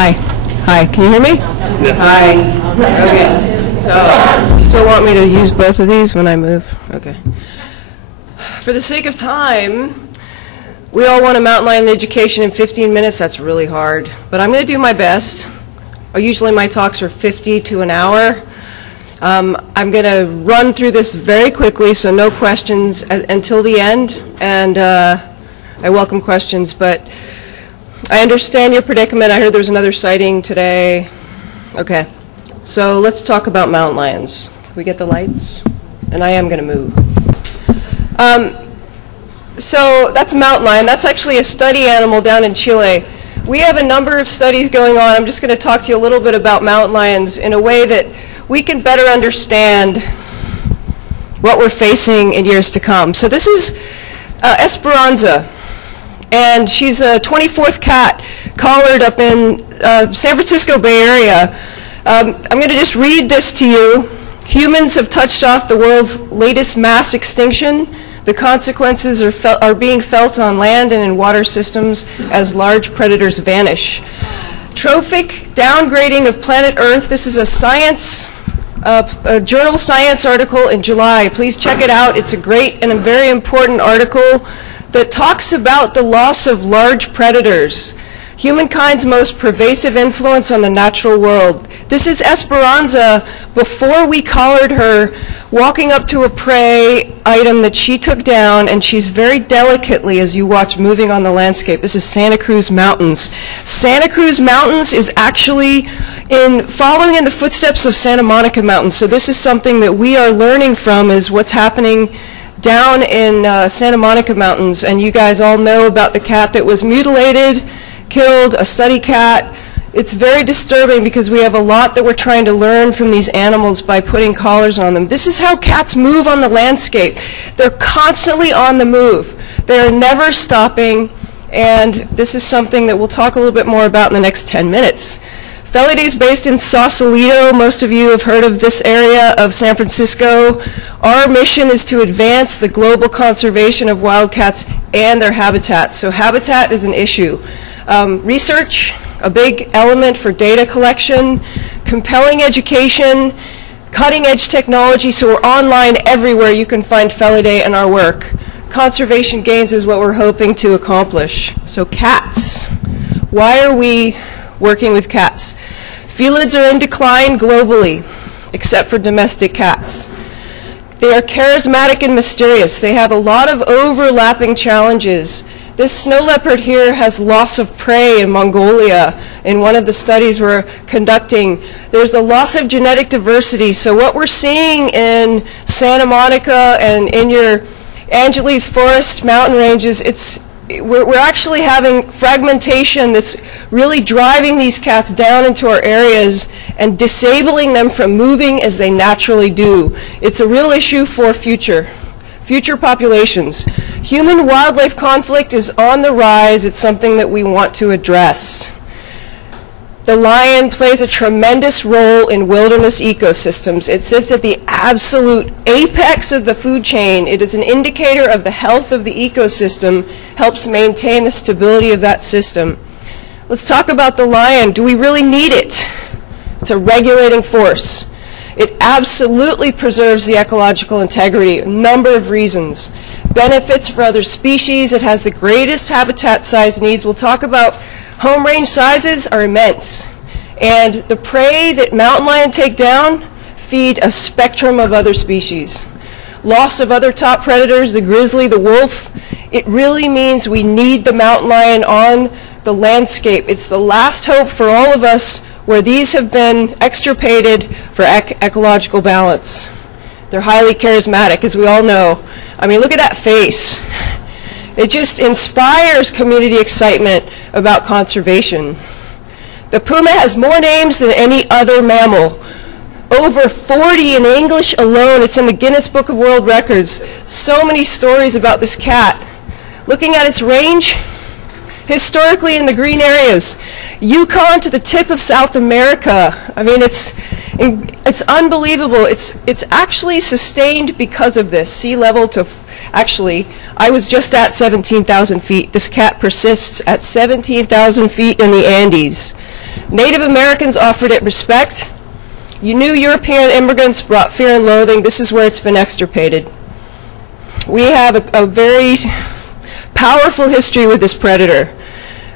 Hi. Hi. Can you hear me? Yeah. Hi. Okay. So, you still want me to use both of these when I move? Okay. For the sake of time, we all want a mountain lion education in 15 minutes. That's really hard. But I'm going to do my best. Usually my talks are 50 to an hour. I'm going to run through this very quickly, so no questions until the end. And I welcome questions. But I understand your predicament. I heard there was another sighting today. Okay. So let's talk about mountain lions. Can we get the lights? And I am going to move. So that's a mountain lion. That's actually a study animal down in Chile. We have a number of studies going on. I'm just going to talk to you a little bit about mountain lions in a way that we can better understand what we're facing in years to come. So this is Esperanza, and she's a 24th cat collared up in San Francisco Bay Area. I'm going to just read this to you. Humans have touched off the world's latest mass extinction. The consequences are being felt on land and in water systems as large predators vanish. Trophic downgrading of planet Earth. This is a science, a journal Science article in July. Please check it out. It's a great and a very important article that talks about the loss of large predators, humankind's most pervasive influence on the natural world. This is Esperanza before we collared her, walking up to a prey item that she took down, and she's very delicately, as you watch, moving on the landscape. This is Santa Cruz Mountains. Santa Cruz Mountains is actually following in the footsteps of Santa Monica Mountains. So this is something that we are learning from, is what's happening down in Santa Monica Mountains. And you guys all know about the cat that was mutilated, killed, a study cat. It's very disturbing because we have a lot that we're trying to learn from these animals by putting collars on them. This is how cats move on the landscape. They're constantly on the move. They're never stopping, and this is something that we'll talk a little bit more about in the next 10 minutes. Felidae is based in Sausalito. Most of you have heard of this area of San Francisco. Our mission is to advance the global conservation of wildcats and their habitat. So habitat is an issue. Research, a big element for data collection, compelling education, cutting-edge technology, so we're online everywhere. You can find Felidae and our work. Conservation gains is what we're hoping to accomplish. So cats. Why are we working with cats? Felids are in decline globally, except for domestic cats. They are charismatic and mysterious. They have a lot of overlapping challenges. This snow leopard here has loss of prey in Mongolia. In one of the studies we're conducting, there's a loss of genetic diversity. So what we're seeing in Santa Monica and in your Angeles Forest mountain ranges, we're actually having fragmentation that's really driving these cats down into our areas and disabling them from moving as they naturally do. It's a real issue for future populations. Human-wildlife conflict is on the rise. It's something that we want to address. The lion plays a tremendous role in wilderness ecosystems. It sits at the absolute apex of the food chain. It is an indicator of the health of the ecosystem, helps maintain the stability of that system. Let's talk about the lion. Do we really need it? It's a regulating force. It absolutely preserves the ecological integrity, a number of reasons. Benefits for other species. It has the greatest habitat size needs. We'll talk about home range sizes are immense. And the prey that mountain lion take down feed a spectrum of other species. Loss of other top predators, the grizzly, the wolf. It really means we need the mountain lion on the landscape. It's the last hope for all of us where these have been extirpated for ecological balance. They're highly charismatic, as we all know. I mean, look at that face. It just inspires community excitement about conservation. The puma has more names than any other mammal. Over 40 in English alone. It's in the Guinness Book of World Records. So many stories about this cat. Looking at its range, historically in the green areas, Yukon to the tip of South America. I mean, it's unbelievable. It's actually sustained because of this. Sea level to, actually, I was just at 17,000 feet. This cat persists at 17,000 feet in the Andes. Native Americans offered it respect. You knew European immigrants brought fear and loathing. This is where it's been extirpated. We have a very powerful history with this predator.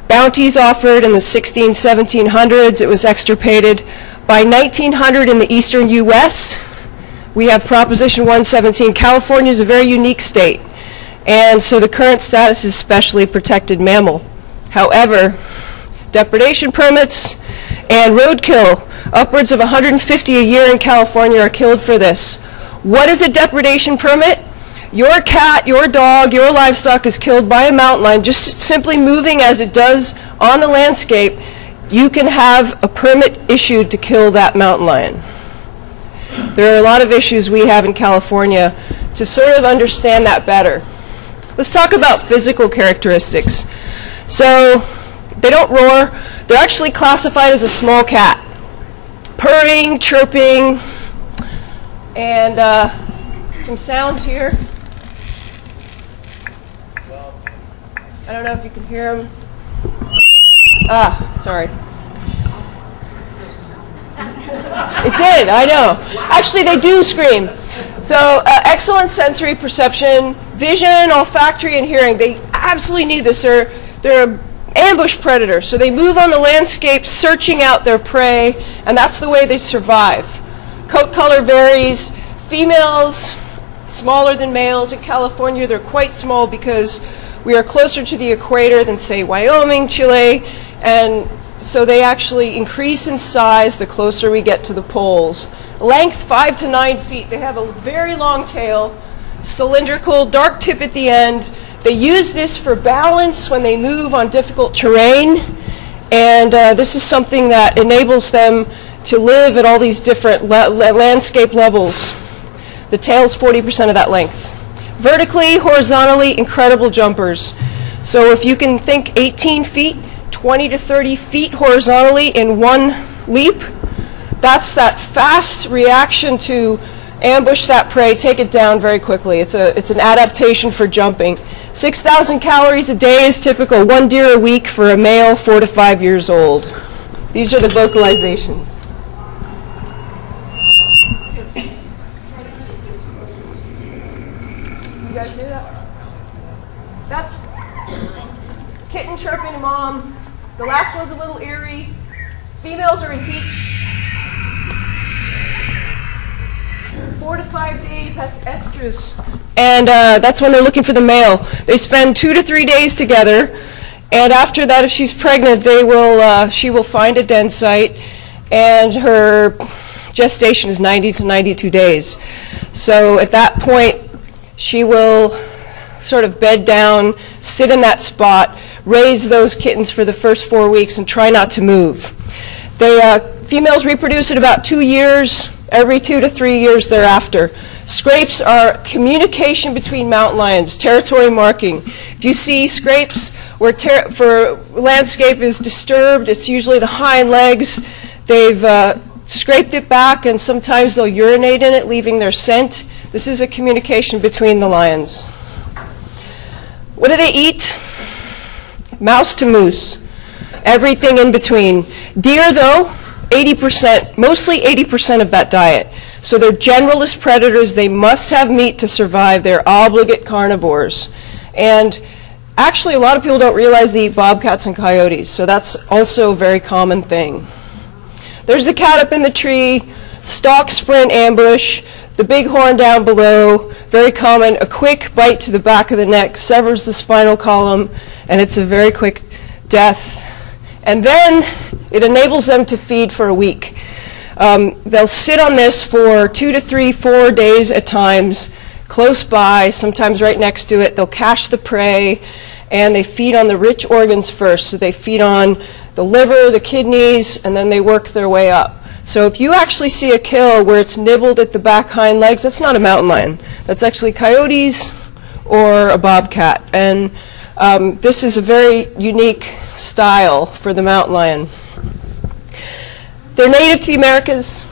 Bounties offered in the 1700s. It was extirpated. By 1900 in the eastern U.S., we have Proposition 117. California is a very unique state, and so the current status is specially protected mammal. However, depredation permits and roadkill, upwards of 150 a year in California are killed for this. What is a depredation permit? Your cat, your dog, your livestock is killed by a mountain lion, just simply moving as it does on the landscape. You can have a permit issued to kill that mountain lion. There are a lot of issues we have in California to sort of understand that better. Let's talk about physical characteristics. So they don't roar. They're actually classified as a small cat. Purring, chirping, and some sounds here. I don't know if you can hear them. Sorry. It did, I know. Actually, they do scream. So excellent sensory perception, vision, olfactory, and hearing. They absolutely need this. They're an ambush predator. So they move on the landscape searching out their prey, and that's the way they survive. Coat color varies. Females, smaller than males. In California, they're quite small because we are closer to the equator than, say, Wyoming, Chile, and so they actually increase in size the closer we get to the poles. Length 5 to 9 feet. They have a very long tail, cylindrical, dark tip at the end. They use this for balance when they move on difficult terrain, and this is something that enables them to live at all these different landscape levels. The tail is 40% of that length. Vertically, horizontally, incredible jumpers. So if you can think 18 feet, 20 to 30 feet horizontally in one leap, that's that fast reaction to ambush that prey, take it down very quickly. It's an adaptation for jumping. 6,000 calories a day is typical. 1 deer a week for a male 4 to 5 years old. These are the vocalizations. You guys hear that? That's kitten chirping to mom. The last one's a little eerie. Females are in heat. 4 to 5 days, that's estrus. And that's when they're looking for the male. They spend 2 to 3 days together. And after that, if she's pregnant, she will find a den site. And her gestation is 90 to 92 days. So at that point, she will sort of bed down, sit in that spot, raise those kittens for the first 4 weeks, and try not to move. Females reproduce at about 2 years, every 2 to 3 years thereafter. Scrapes are communication between mountain lions, territory marking. If you see scrapes where landscape is disturbed, it's usually the hind legs. They've scraped it back, and sometimes they'll urinate in it, leaving their scent. This is a communication between the lions. What do they eat? Mouse to moose, everything in between. Deer, though, 80%, mostly 80% of that diet. So they're generalist predators. They must have meat to survive. They're obligate carnivores. And actually, a lot of people don't realize they eat bobcats and coyotes, so that's also a very common thing. There's the cat up in the tree, stalk, sprint, ambush. The bighorn down below, very common, a quick bite to the back of the neck, severs the spinal column, and it's a very quick death. And then it enables them to feed for a week. They'll sit on this for 2 to 3, 4 days at times, close by, sometimes right next to it. They'll cache the prey, and they feed on the rich organs first. So they feed on the liver, the kidneys, and then they work their way up. So if you actually see a kill where it's nibbled at the back hind legs, that's not a mountain lion. That's actually coyotes or a bobcat. And this is a very unique style for the mountain lion. They're native to the Americas.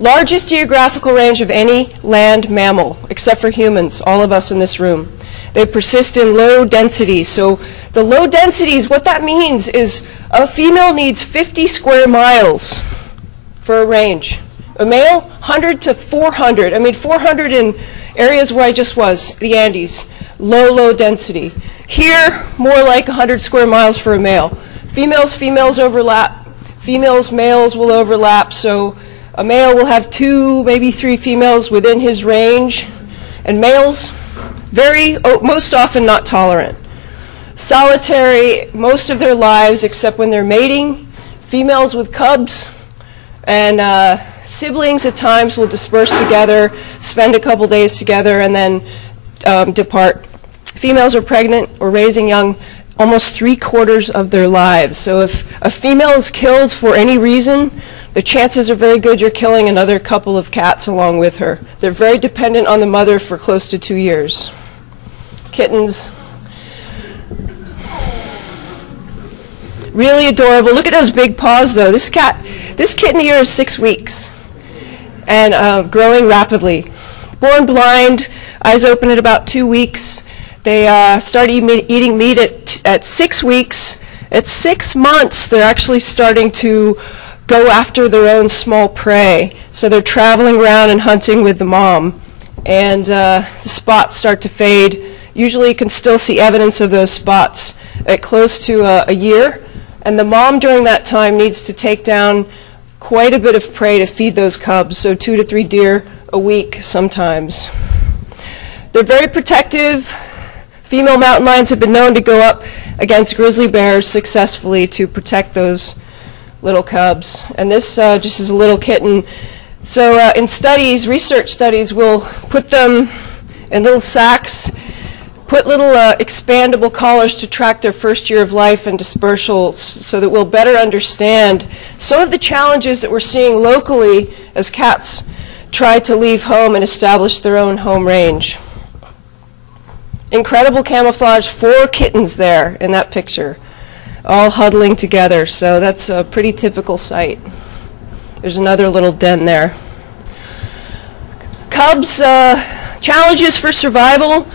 Largest geographical range of any land mammal, except for humans, all of us in this room. They persist in low densities. So the low densities, what that means is a female needs 50 square miles for a range. A male, 100 to 400. I mean, 400 in areas where I just was, the Andes. Low density. Here, more like 100 square miles for a male. Females overlap. Females, males will overlap. So a male will have 2, maybe 3 females within his range. And males, most often not tolerant. Solitary most of their lives except when they're mating. Females with cubs and siblings at times will disperse together, spend a couple days together, and then depart. Females are pregnant or raising young almost 3/4 of their lives. So if a female is killed for any reason, the chances are very good you're killing another couple of cats along with her. They're very dependent on the mother for close to 2 years. Kittens. Really adorable. Look at those big paws, though. This kitten here is 6 weeks and growing rapidly. Born blind, eyes open at about 2 weeks. They start eating meat at 6 weeks. At 6 months, they're actually starting to go after their own small prey. So they're traveling around and hunting with the mom. And the spots start to fade. Usually you can still see evidence of those spots at close to a year. And the mom during that time needs to take down quite a bit of prey to feed those cubs, so 2 to 3 deer a week sometimes. They're very protective. Female mountain lions have been known to go up against grizzly bears successfully to protect those little cubs. And this just is a little kitten. So in studies, research studies, we'll put them in little sacks, put little expandable collars to track their first year of life and dispersal so that we'll better understand some of the challenges that we're seeing locally as cats try to leave home and establish their own home range. Incredible camouflage, 4 kittens there in that picture, all huddling together. So that's a pretty typical sight. There's another little den there. Cubs, challenges for survival.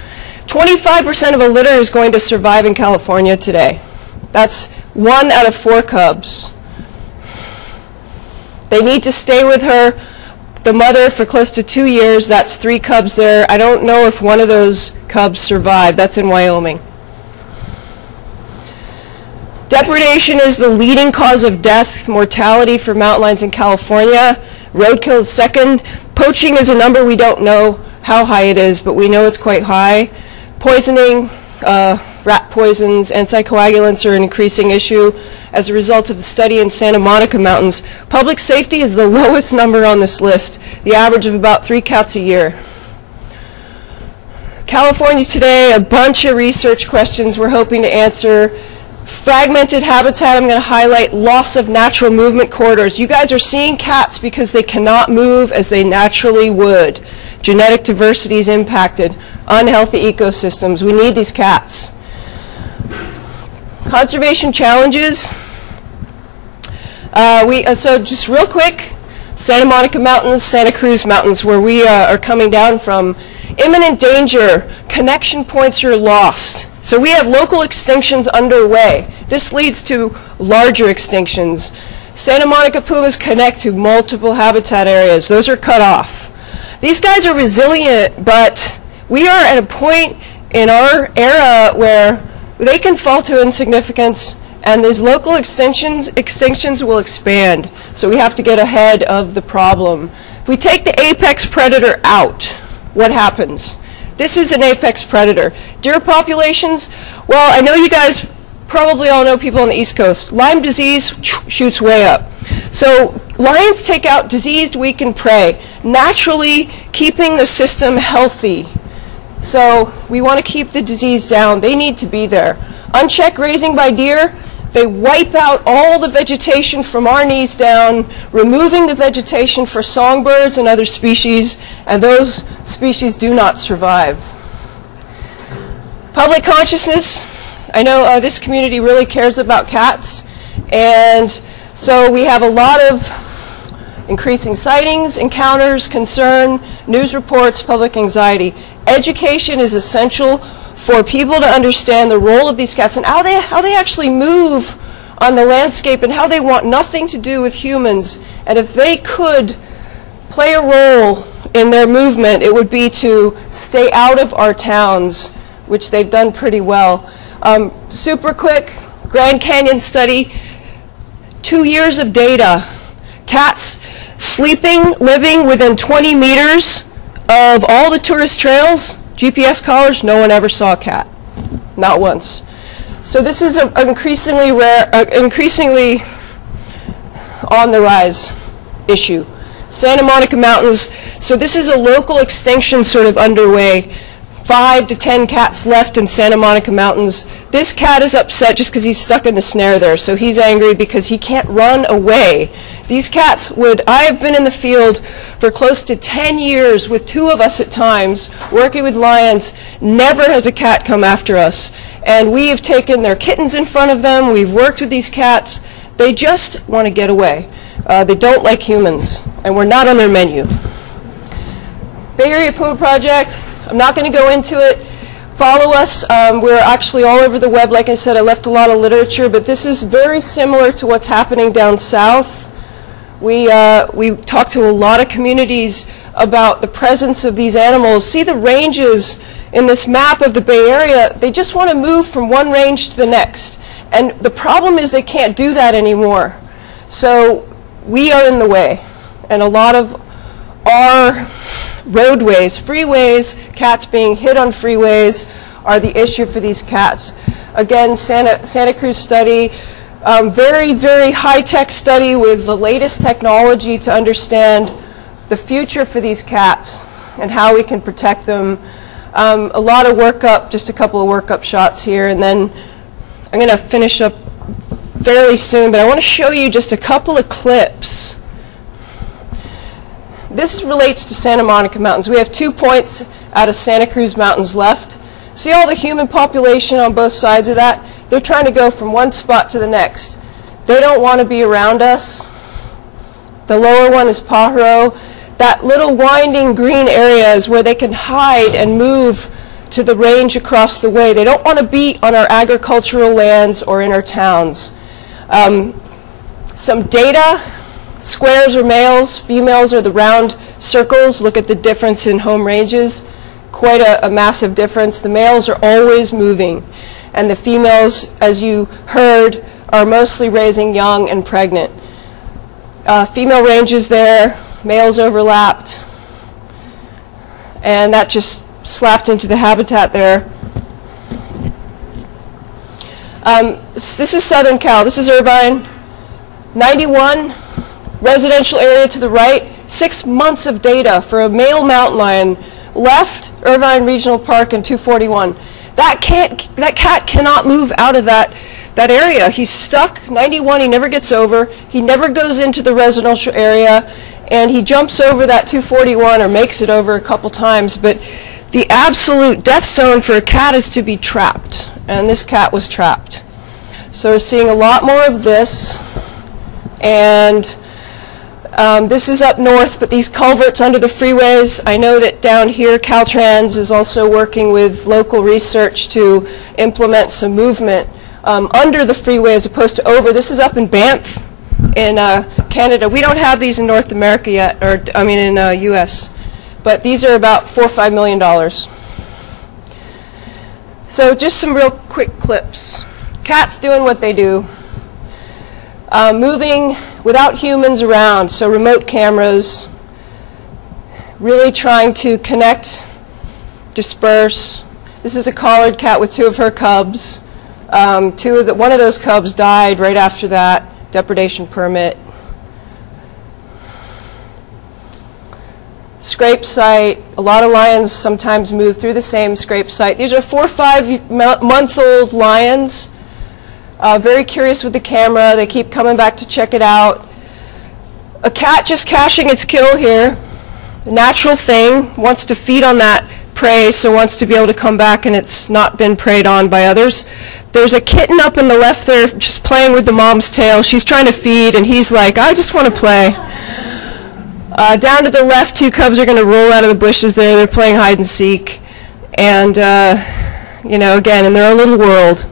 25% of a litter is going to survive in California today. That's 1 out of 4 cubs. They need to stay with the mother, for close to 2 years. That's 3 cubs there. I don't know if one of those cubs survived. That's in Wyoming. Depredation is the leading cause of death, mortality for mountain lions in California. Roadkill is second. Poaching is a number we don't know how high it is, but we know it's quite high. Poisoning, rat poisons, anticoagulants are an increasing issue as a result of the study in Santa Monica Mountains. Public safety is the lowest number on this list, the average of about 3 cats a year. California today, a bunch of research questions we're hoping to answer. Fragmented habitat, I'm going to highlight loss of natural movement corridors. You guys are seeing cats because they cannot move as they naturally would. Genetic diversity is impacted. Unhealthy ecosystems. We need these cats. Conservation challenges. So just real quick, Santa Monica Mountains, Santa Cruz Mountains, where we are coming down from. Imminent danger. Connection points are lost. So we have local extinctions underway. This leads to larger extinctions. Santa Monica pumas connect to multiple habitat areas. Those are cut off. These guys are resilient, but we are at a point in our era where they can fall to insignificance, and these local extinctions will expand. So we have to get ahead of the problem. If we take the apex predator out, what happens? This is an apex predator. Deer populations, well, I know you guys probably all know people on the East Coast. Lyme disease shoots way up. So lions take out diseased, weakened prey, naturally keeping the system healthy. So we want to keep the disease down. They need to be there. Unchecked grazing by deer, they wipe out all the vegetation from our knees down, removing the vegetation for songbirds and other species, and those species do not survive. Public consciousness. I know this community really cares about cats, and so we have a lot of increasing sightings, encounters, concern, news reports, public anxiety. Education is essential for people to understand the role of these cats and how they actually move on the landscape and how they want nothing to do with humans. And if they could play a role in their movement, it would be to stay out of our towns, which they've done pretty well. Super quick, Grand Canyon study, 2 years of data. Cats sleeping, living within 20 meters of all the tourist trails, GPS collars, no one ever saw a cat, not once. So this is an increasingly rare, increasingly on the rise issue. Santa Monica Mountains, so this is a local extinction sort of underway. 5 to 10 cats left in Santa Monica Mountains. This cat is upset just because he's stuck in the snare there, so he's angry because he can't run away. These cats I have been in the field for close to 10 years with 2 of us at times, working with lions. Never has a cat come after us. And we have taken their kittens in front of them. We've worked with these cats. They just want to get away. They don't like humans, and we're not on their menu. Bay Area Puma Project, I'm not going to go into it. Follow us. We're actually all over the web. Like I said, I left a lot of literature, but this is very similar to what's happening down south. We talk to a lot of communities about the presence of these animals. See the ranges in this map of the Bay Area. They just want to move from one range to the next. And the problem is they can't do that anymore. So we are in the way. And a lot of our roadways, freeways, cats being hit on freeways are the issue for these cats. Again, Santa Cruz study, very, very high-tech study with the latest technology to understand the future for these cats and how we can protect them. A lot of workup, just a couple of workup shots here, and then I'm going to finish up fairly soon, but I want to show you just a couple of clips. This relates to Santa Monica Mountains. We have 2 points out of Santa Cruz Mountains left. See all the human population on both sides of that? They're trying to go from one spot to the next. They don't want to be around us. The lower one is Pajaro. That little winding green area is where they can hide and move to the range across the way. They don't want to be on our agricultural lands or in our towns. Some data. Squares are males, females are the round circles. Look at the difference in home ranges. Quite a massive difference. The males are always moving, and the females, as you heard, are mostly raising young and pregnant. Female ranges there, males overlapped, and that just slapped into the habitat there. This is Southern Cal. This is Irvine. 91. Residential area to the right, 6 months of data for a male mountain lion. Left, Irvine Regional Park and 241. That cat cannot move out of that area. He's stuck, 91, he never gets over. He never goes into the residential area, and he jumps over that 241 or makes it over a couple times. But the absolute death zone for a cat is to be trapped, and this cat was trapped. So we're seeing a lot more of this, and this is up north, but these culverts under the freeways, I know that down here Caltrans is also working with local research to implement some movement under the freeway as opposed to over. This is up in Banff in Canada. We don't have these in North America yet, or I mean in US, but these are about $4 or $5 million. So just some real quick clips. Cats doing what they do. Moving without humans around, so remote cameras, really trying to connect, disperse. This is a collared cat with 2 of her cubs. One of those cubs died right after that, depredation permit. Scrape site, a lot of lions sometimes move through the same scrape site. These are 4 or 5 month-old lions. Very curious with the camera. They keep coming back to check it out. A cat just caching its kill here. The natural thing, wants to feed on that prey, so wants to be able to come back and it's not been preyed on by others. There's a kitten up in the left there just playing with the mom's tail. She's trying to feed and he's like, I just want to play. Down to the left, two cubs are going to roll out of the bushes there. They're playing hide and seek. And, you know, again, in their own little world.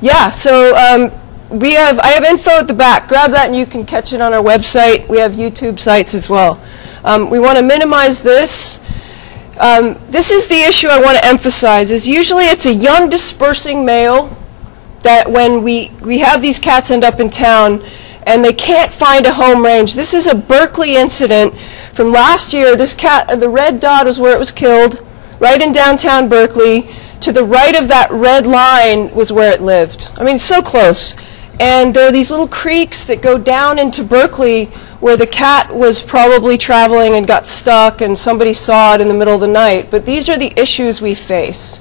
Yeah, so I have info at the back. Grab that and you can catch it on our website. We have YouTube sites as well. We want to minimize this. This is the issue I want to emphasize, is usually it's a young dispersing male that when we have these cats end up in town and they can't find a home range. This is a Berkeley incident from last year. This cat, the red dot was where it was killed, right in downtown Berkeley. To the right of that red line was where it lived. I mean, so close. And there are these little creeks that go down into Berkeley where the cat was probably traveling and got stuck and somebody saw it in the middle of the night. But these are the issues we face.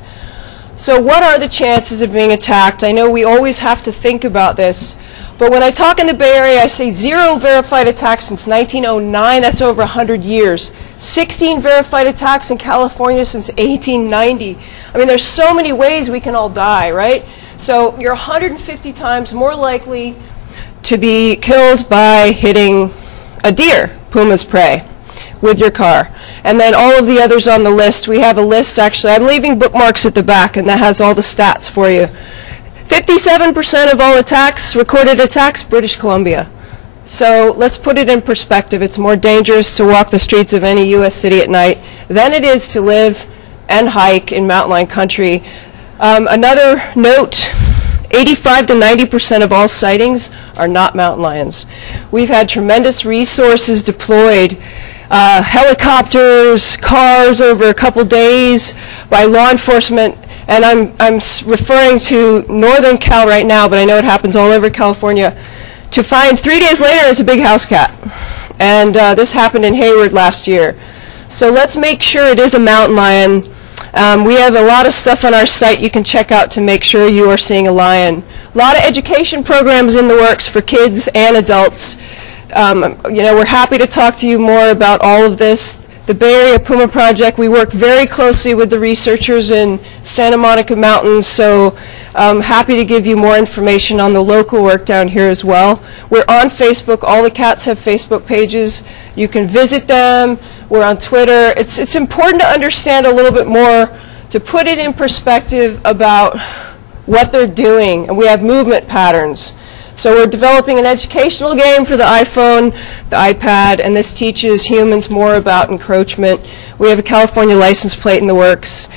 So what are the chances of being attacked? I know we always have to think about this. But when I talk in the Bay Area, I say 0 verified attacks since 1909. That's over 100 years. 16 verified attacks in California since 1890. I mean, there's so many ways we can all die, right? So you're 150 times more likely to be killed by hitting a deer, puma's prey, with your car. And then all of the others on the list, we have a list actually. I'm leaving bookmarks at the back, and that has all the stats for you. 57% of all attacks, recorded attacks, British Columbia. So let's put it in perspective. It's more dangerous to walk the streets of any U.S. city at night than it is to live and hike in mountain lion country. Another note, 85 to 90% of all sightings are not mountain lions. We've had tremendous resources deployed, helicopters, cars over a couple days by law enforcement. And I'm referring to Northern Cal right now, but I know it happens all over California, to find 3 days later it's a big house cat. And this happened in Hayward last year. So let's make sure it is a mountain lion. We have a lot of stuff on our site you can check out to make sure you are seeing a lion. A lot of education programs in the works for kids and adults. You know, we're happy to talk to you more about all of this. The Bay Area Puma Project, we work very closely with the researchers in Santa Monica Mountains, so I'm happy to give you more information on the local work down here as well. We're on Facebook. All the cats have Facebook pages. You can visit them. We're on Twitter. It's important to understand a little bit more, to put it in perspective about what they're doing, and we have movement patterns. So we're developing an educational game for the iPhone, the iPad, and this teaches humans more about encroachment. We have a California license plate in the works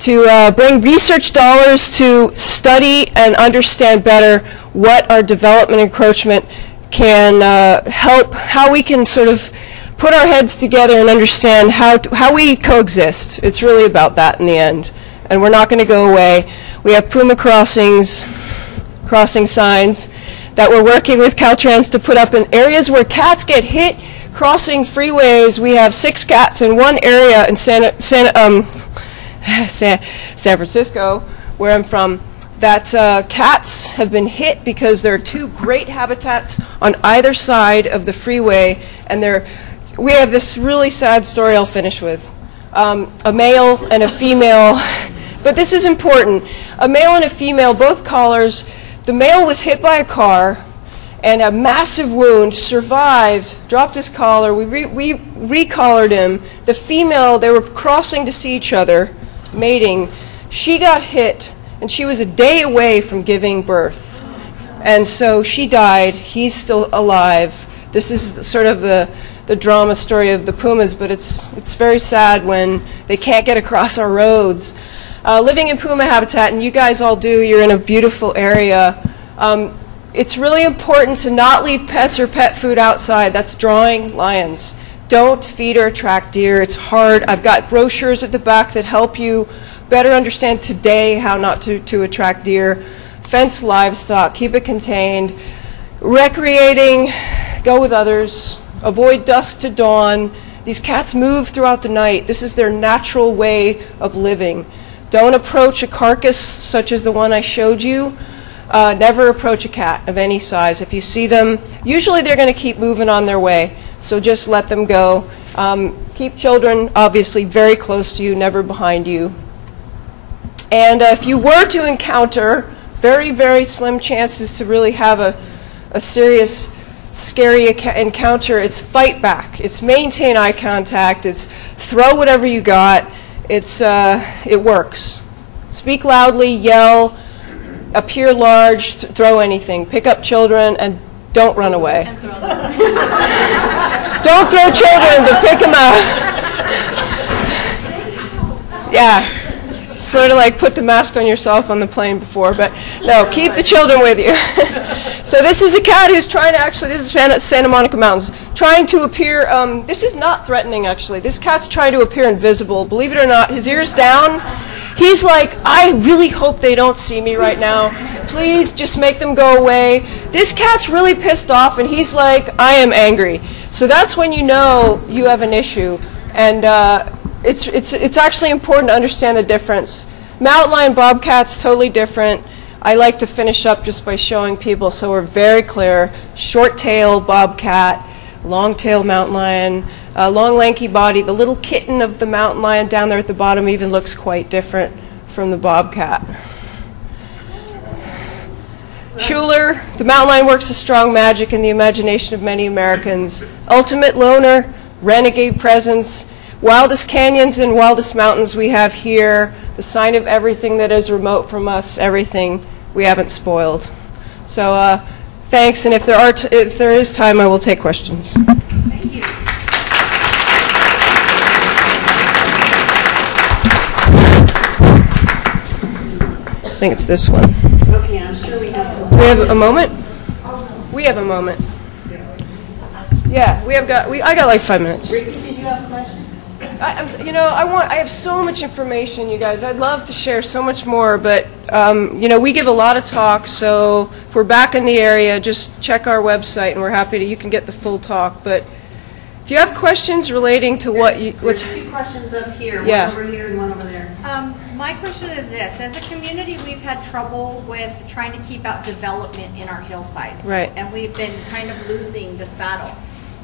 to bring research dollars to study and understand better what our development encroachment can help, how we can sort of put our heads together and understand how we coexist. It's really about that in the end. And we're not going to go away. We have Puma crossing signs that we're working with Caltrans to put up in areas where cats get hit crossing freeways. We have 6 cats in one area in San Francisco, where I'm from, that cats have been hit because there are 2 great habitats on either side of the freeway, and we have this really sad story I'll finish with. A male and a female, but this is important. A male and a female, both collars. The male was hit by a car and a massive wound, survived, dropped his collar. We recollared him. The female, they were crossing to see each other, mating. She got hit, and she was a day away from giving birth. And so she died. He's still alive. This is sort of the drama story of the pumas, but it's very sad when they can't get across our roads. Living in puma habitat, and you guys all do, you're in a beautiful area. It's really important to not leave pets or pet food outside. That's drawing lions. Don't feed or attract deer. It's hard. I've got brochures at the back that help you better understand today how not to attract deer. Fence livestock, keep it contained. Recreating, go with others. Avoid dusk to dawn. These cats move throughout the night. This is their natural way of living. Don't approach a carcass such as the one I showed you. Never approach a cat of any size. If you see them, usually they're going to keep moving on their way, so just let them go. Keep children, obviously, very close to you, never behind you. And if you were to encounter very, very slim chances to really have a serious scary encounter, it's fight back. It's maintain eye contact. It's throw whatever you got. It works. Speak loudly, yell, appear large, throw anything. Pick up children and don't run away. Don't throw children, but pick them up. Yeah. Sort of like put the mask on yourself on the plane before, but no, keep the children with you. So this is a cat who's trying to actually, this is Santa Monica Mountains, trying to appear, this is not threatening actually. This cat's trying to appear invisible. Believe it or not, his ear's down. He's like, I really hope they don't see me right now. Please just make them go away. This cat's really pissed off and he's like, I am angry. So that's when you know you have an issue. And it's actually important to understand the difference. Mountain lion, bobcat's totally different. I like to finish up just by showing people so we're very clear. Short tail bobcat, long tail mountain lion, long lanky body. The little kitten of the mountain lion down there at the bottom even looks quite different from the bobcat. Schuler, the mountain lion works a strong magic in the imagination of many Americans. Ultimate loner, renegade presence, wildest canyons and wildest mountains we have here, the sign of everything that is remote from us, everything we haven't spoiled. So thanks, and if there is time, I will take questions. Thank you. I think it's this one. Okay, I'm sure we have some. We have a moment? We have a moment. Yeah, I got like 5 minutes. Ricky, did you have a question? I have so much information, you guys. I'd love to share so much more, but we give a lot of talks. So if we're back in the area, just check our website, and we're happy you can get the full talk. But if you have questions relating to There's two questions up here, yeah. One over here and one over there. My question is this: as a community, we've had trouble with trying to keep out development in our hillsides, right? And we've been kind of losing this battle.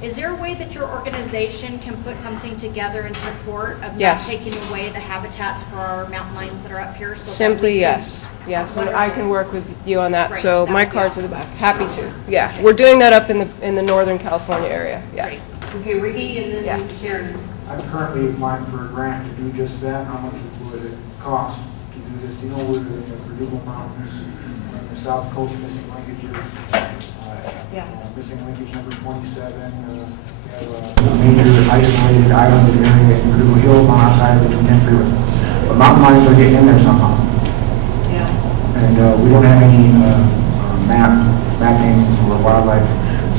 Is there a way that your organization can put something together in support of not taking away the habitats for our mountain lions that are up here? So simply yes. Yes, and I can work with you on that. Great. So my card's in the back. Happy to. Yeah, okay. We're doing that up in the Northern California area. Yeah. Great. Okay, Ricky, and then Sharon. I'm currently applying for a grant to do just that. How much would it cost to do this? You know, we're in the Verdugo Mountains, on the south coast, missing linkages. Missing linkage number 27. We have a major isolated island area in Verdugo Hills on our side of the 210 freeway. But mountain lions are getting in there somehow. Yeah. And we don't have any mapping or wildlife.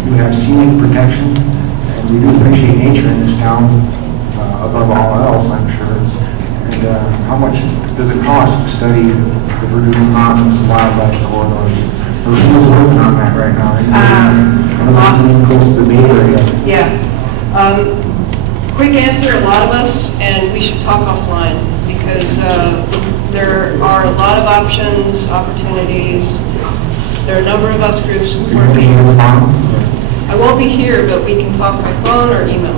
We have scenic protection, and we do appreciate nature in this town above all else, I'm sure. And how much does it cost to study the Verdugo Mountains wildlife corridors? Those are working on that right now. Awesome. Close to the Bay Area. Yeah. Quick answer, a lot of us, and we should talk offline because there are a lot of options, opportunities. There are a number of us groups working. I won't be here, but we can talk by phone or email.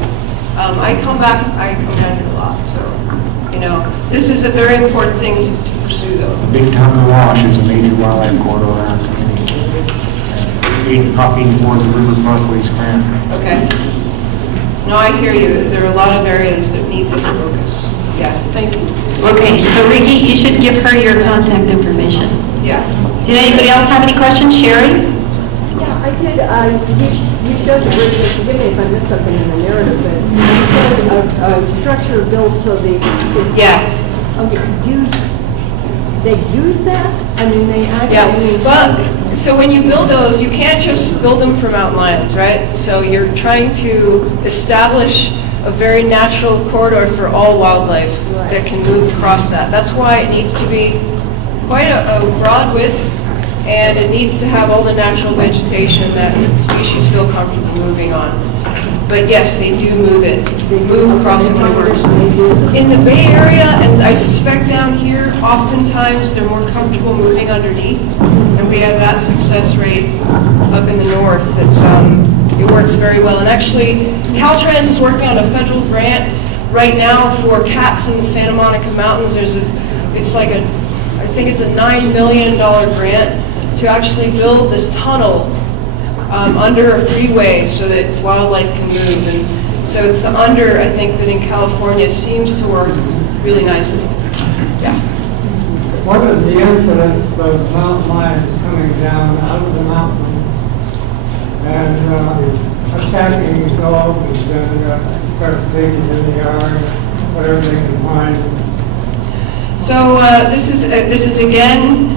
I come back a lot, so this is a very important thing to pursue, though. The Big Tongue Wash is a major wildlife corridor around the community. Copying towards the River Parkway's grant. Okay. No, I hear you. There are a lot of areas that need this focus. Yeah, thank you. Okay, so Ricky, you should give her your contact information. Yeah. Did anybody else have any questions? Sherry? Yeah, I did. You showed the bridge, forgive me if I missed something in the narrative, but you showed a structure built so they could... Yes. Okay, do they use that? I mean, they actually... Yeah, well, so when you build those, you can't just build them for mountain lions, right? So you're trying to establish a very natural corridor for all wildlife that can move across that. That's why it needs to be quite a broad width, and it needs to have all the natural vegetation that species feel comfortable moving on. But yes, they do move it. They move across it when it works. In the Bay Area, and I suspect down here, oftentimes they're more comfortable moving underneath, and we have that success rate up in the north. It works very well. And actually, Caltrans is working on a federal grant right now for cats in the Santa Monica Mountains. I think it's a $9 million grant to actually build this tunnel under a freeway so that wildlife can move. And so it's the under, I think, that in California seems to work really nicely. Yeah. What is the incidence of mountain lions coming down out of the mountains and attacking dogs and of course babies in the yard, whatever they can find? So this is again,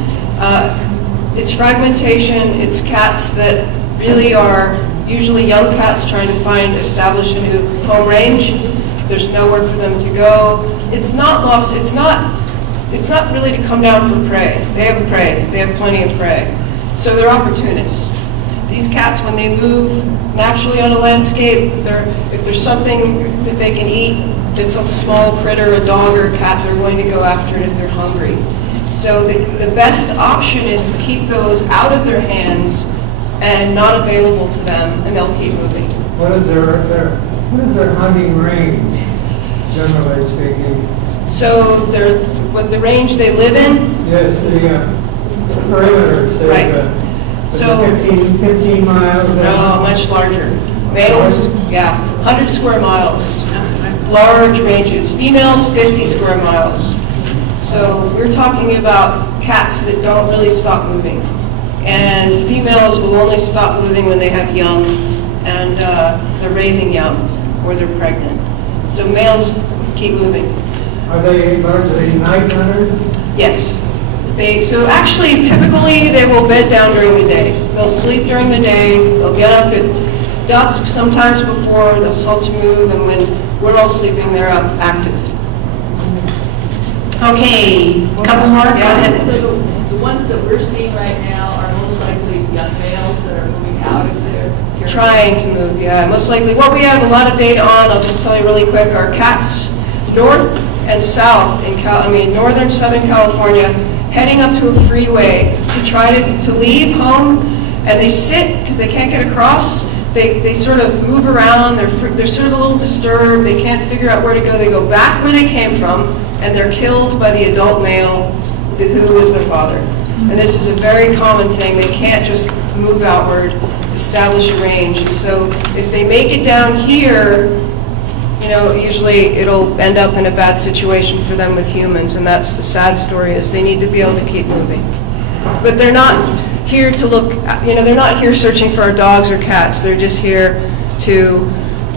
it's fragmentation. It's cats that really are usually young cats trying to establish a new home range. There's nowhere for them to go. It's not lost. It's not really to come down for prey. They have prey. They have plenty of prey. So they're opportunists. These cats, when they move naturally on a landscape, if there's something that they can eat that's a small critter, a dog or a cat, they're going to go after it if they're hungry. So the best option is to keep those out of their hands and not available to them, and they'll keep moving. What is their hunting range, generally speaking? So the range they live in? Yes, the perimeter, say right. So 15 miles? No, much larger. Males, yeah, 100 square miles. Large ranges. Females, 50 square miles. So we're talking about cats that don't really stop moving. And females will only stop moving when they have young and they're raising young or they're pregnant. So males keep moving. Are they largely night hunters? Yes. So actually, typically, they will bed down during the day. They'll sleep during the day. They'll get up at dusk, sometimes before. They'll start to move, and when we're all sleeping, they're up active. Okay, a couple more. Go ahead. So the ones that we're seeing right now are most likely young males that are moving out of their territory. Trying to move, yeah. Most likely. What we have a lot of data on, I'll just tell you really quick, are cats north and south in northern Southern California, heading up to a freeway to try to leave home, and they sit because they can't get across. They sort of move around. They're sort of a little disturbed. They can't figure out where to go. They go back where they came from, and they're killed by the adult male who is their father. And this is a very common thing. They can't just move outward, establish a range. And so if they make it down here, usually it'll end up in a bad situation for them with humans, and that's the sad story, is they need to be able to keep moving. But they're not here to look, they're not here searching for our dogs or cats. They're just here to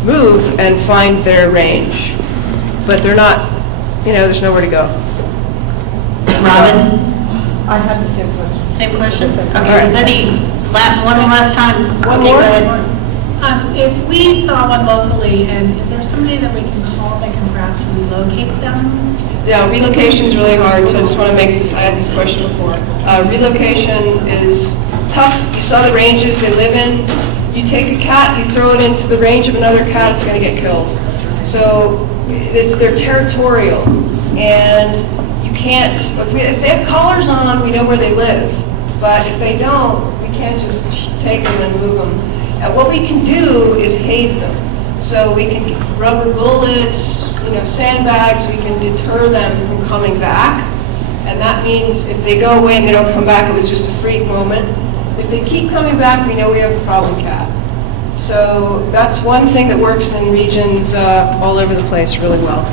move and find their range. But they're not, there's nowhere to go. Robin? I have the same question. Same question? Okay, right. Does one last time? One okay, more? Go ahead. If we saw one locally, and is there somebody that we can call that can perhaps relocate them? Yeah, relocation is really hard, so I just want to make this, I had this question before. Relocation is tough. You saw the ranges they live in. You take a cat, you throw it into the range of another cat, it's going to get killed. So they're territorial, and you can't, if they have collars on, we know where they live. But if they don't, we can't just take them and move them. What we can do is haze them. So we can get rubber bullets, sandbags, we can deter them from coming back. And that means if they go away and they don't come back, it was just a freak moment. If they keep coming back, we know we have a problem cat. So that's one thing that works in regions all over the place really well.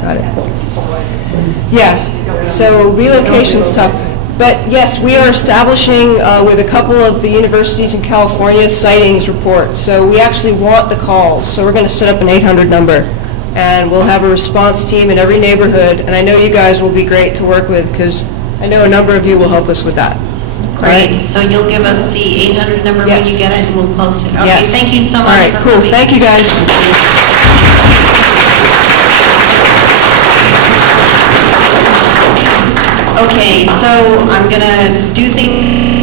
Got it. Yeah, so relocation's tough. But yes, we are establishing with a couple of the universities in California sightings reports. So we actually want the calls. So we're going to set up an 800 number. And we'll have a response team in every neighborhood. And I know you guys will be great to work with because I know a number of you will help us with that. Great. So you'll give us the 800 number when you get it and we'll post it. Okay, yes. Thank you so much. All right, cool. Coming. Thank you guys. Okay, so I'm going to do things